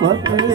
ભતે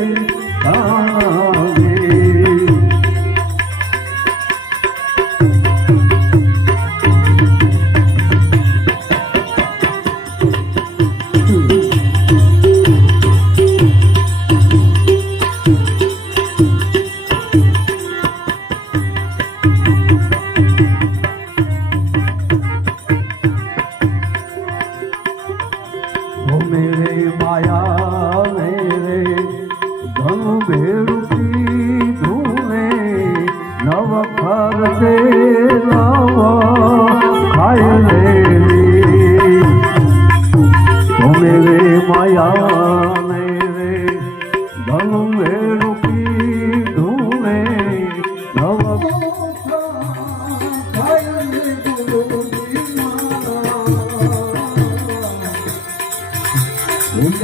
Thank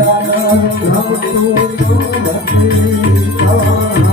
you.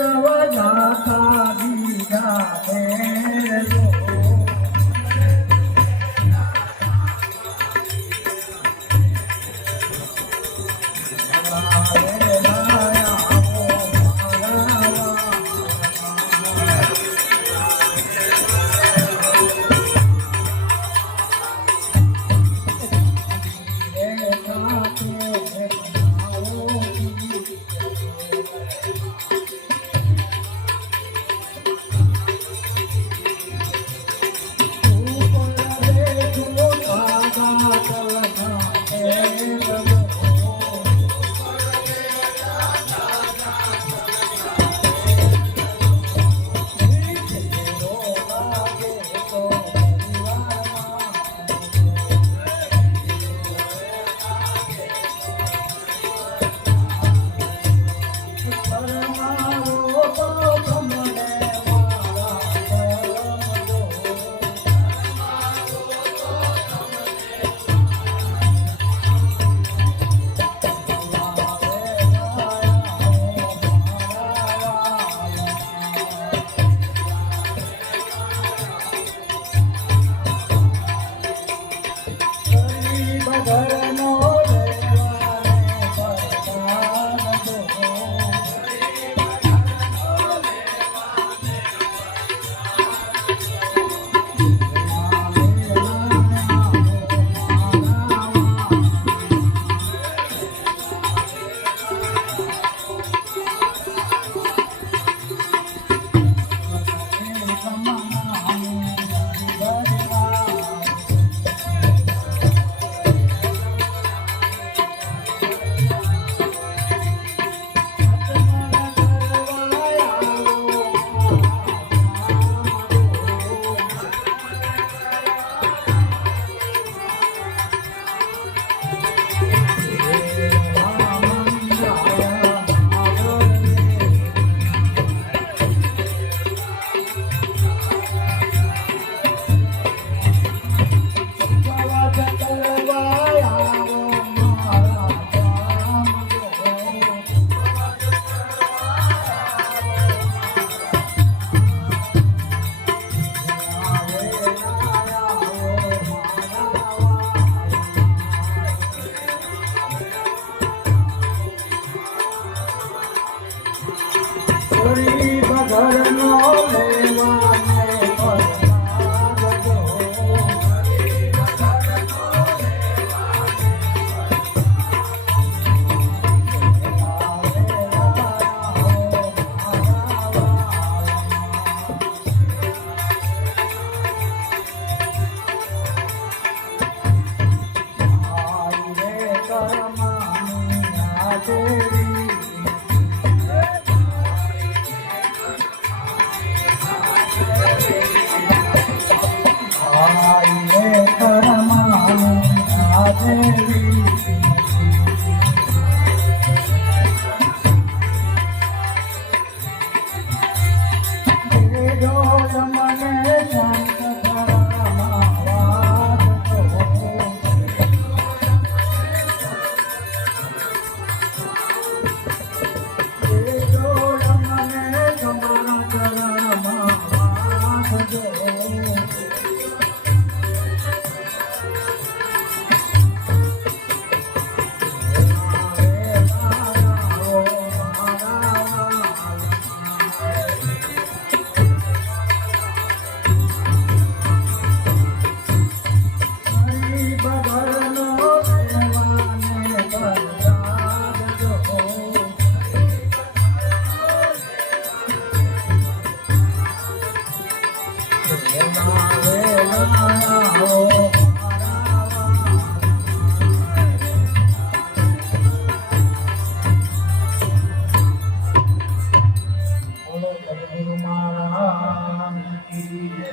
the world. Amém.